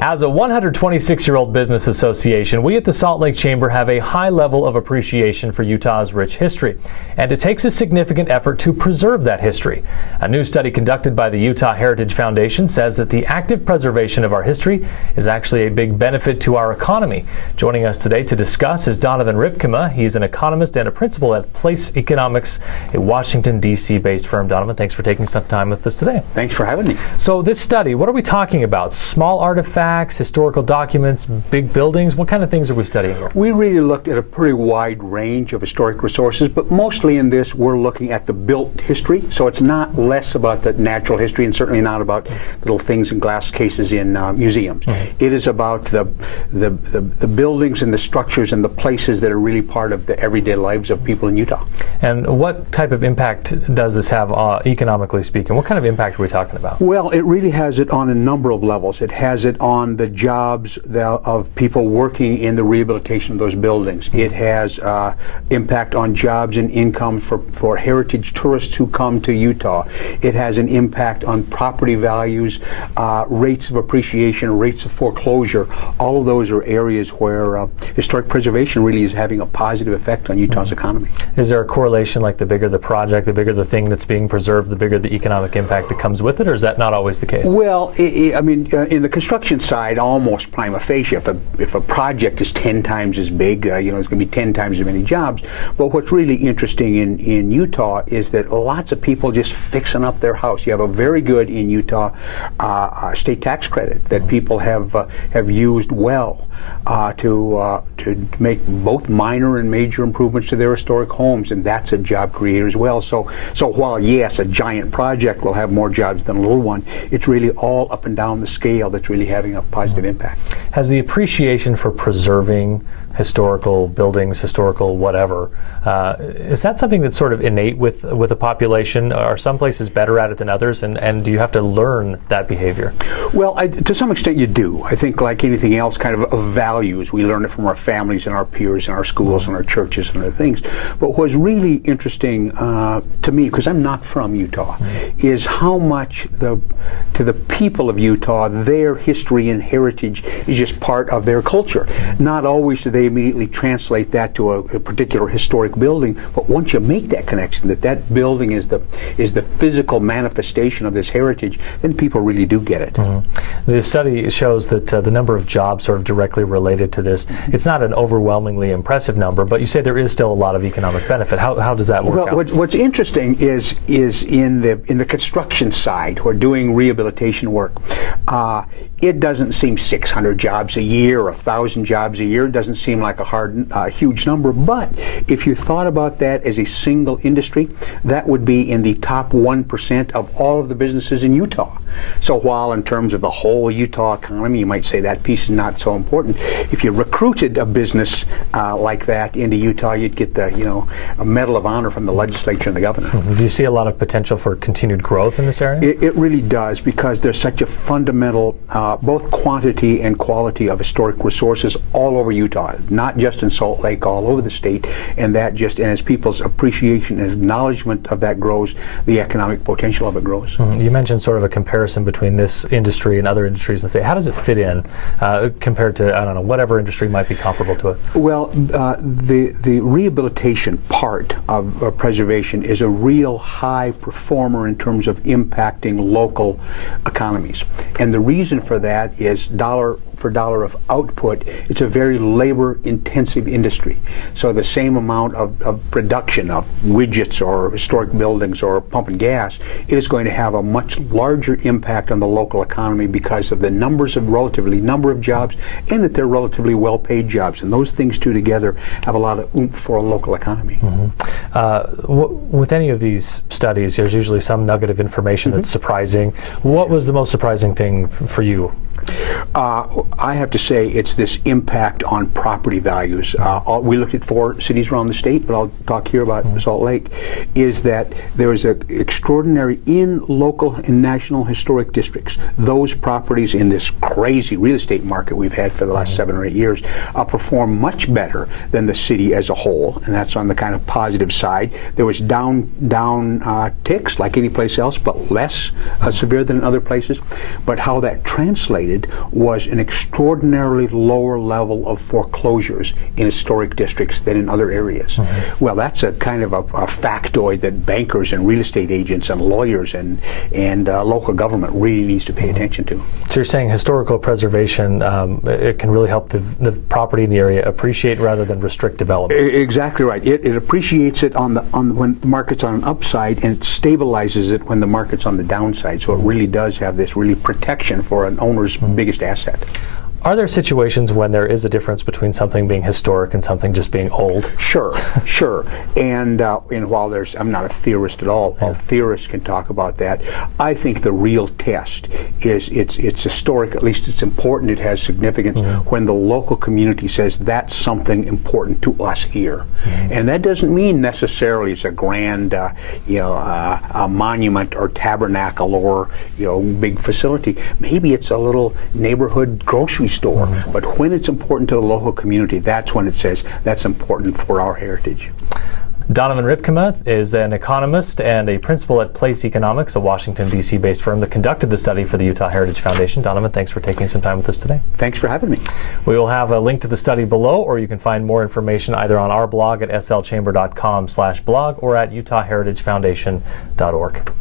As a 126-year-old business association, we at the Salt Lake Chamber have a high level of appreciation for Utah's rich history, and it takes a significant effort to preserve that history. A new study conducted by the Utah Heritage Foundation says that the active preservation of our history is actually a big benefit to our economy. Joining us today to discuss is Donovan Rypkema. He's an economist and a principal at PlaceEconomics, a Washington, D.C. based firm. Donovan, thanks for taking some time with us today. Thanks for having me. So this study, what are we talking about? Small artifacts, historical documents, big buildings? What kind of things are we studying here? We really looked at a pretty wide range of historic resources, but mostly in this we're looking at the built history. So it's not less about the natural history and certainly not about little things in glass cases in museums. It is about the buildings and the structures and the places that are really part of the everyday lives of people in Utah. And what type of impact does this have economically speaking? What kind of impact are we talking about? Well, it really has it on a number of levels. It has it on the jobs of people working in the rehabilitation of those buildings. It has impact on jobs and income for heritage tourists who come to Utah. It has an impact on property values, rates of appreciation, rates of foreclosure. All of those are areas where historic preservation really is having a positive effect on Utah's economy. Is there a correlation, like the bigger the project, the bigger the thing that's being preserved, the bigger the economic impact that comes with it, or is that not always the case? Well, I mean, in the construction side, almost prima facie, if a project is 10 times as big, there's going to be 10 times as many jobs. But what's really interesting in Utah is that lots of people just fixing up their house. You have a very good in Utah state tax credit that people have used well to make both minor and major improvements to their historic homes, and that's a job creator as well. So while yes, a giant project will have more jobs than a little one, it's really all up and down the scale that's really having a positive impact. Has the appreciation for preserving historical buildings, historical whatever, is that something that's sort of innate with a population? Are some places better at it than others, and do you have to learn that behavior? Well, to some extent you do. I think like anything else kind of values, we learn it from our families and our peers and our schools and our churches and other things. But what's really interesting to me, because I'm not from Utah, is how much to the people of Utah, their history and heritage is just part of their culture. Not always do they immediately translate that to a particular historic building, but once you make that connection, that building is the physical manifestation of this heritage, then people really do get it. The study shows that the number of jobs sort of directly related to this, it's not an overwhelmingly impressive number, but you say there is still a lot of economic benefit. How does that work out? What's interesting is in the construction side, or doing rehabilitation work, it doesn't seem 600 jobs a year or 1,000 jobs a year. It doesn't seem like a huge number. But if you thought about that as a single industry, that would be in the top 1% of all of the businesses in Utah. So while in terms of the whole Utah economy, you might say that piece is not so important, if you recruited a business like that into Utah, you'd get a Medal of Honor from the legislature and the governor. Do you see a lot of potential for continued growth in this area? It really does, because there's such a fundamental both quantity and quality of historic resources all over Utah, not just in Salt Lake, all over the state, and as people's appreciation and acknowledgement of that grows, the economic potential of it grows. You mentioned sort of a comparison between this industry and other industries, and say, how does it fit in compared to, I don't know, whatever industry might be comparable to it? Well, the rehabilitation part of preservation is a real high performer in terms of impacting local economies. And the reason for that is dollar for dollar of output, it's a very labor-intensive industry. So the same amount of production of widgets or historic buildings or pumping gas is going to have a much larger impact on the local economy because of the number of jobs, and that they're relatively well-paid jobs. And those things two together have a lot of oomph for a local economy. With any of these studies, there's usually some nugget of information that's surprising. What was the most surprising thing for you? I have to say it's this impact on property values. We looked at 4 cities around the state, but I'll talk here about Salt Lake, is that there is an extraordinary in local and national historic districts. Those properties in this crazy real estate market we've had for the last 7 or 8 years perform much better than the city as a whole, and that's on the kind of positive side. There was down ticks like any place else, but less severe than in other places. But how that translates indicated was an extraordinarily lower level of foreclosures in historic districts than in other areas. Well, that's a kind of a factoid that bankers and real estate agents and lawyers and local government really needs to pay attention to. So you're saying historical preservation, it can really help the property in the area appreciate rather than restrict development. Exactly right. It appreciates it on when the market's on an upside, and it stabilizes it when the market's on the downside. So it really does have this really protection for an owner's biggest asset. Are there situations when there is a difference between something being historic and something just being old? Sure. And while I'm not a theorist at all, while theorists can talk about that, I think the real test is it's historic, at least it's important, it has significance when the local community says that's something important to us here. And that doesn't mean necessarily it's a grand a monument or tabernacle or big facility. Maybe it's a little neighborhood grocery store, but when it's important to the local community, that's when it says that's important for our heritage. Donovan Rypkema is an economist and a principal at PlaceEconomics, a Washington, D.C. based firm that conducted the study for the Utah Heritage Foundation. Donovan, thanks for taking some time with us today. Thanks for having me. We will have a link to the study below, or you can find more information either on our blog at slchamber.com/blog or at utahheritagefoundation.org.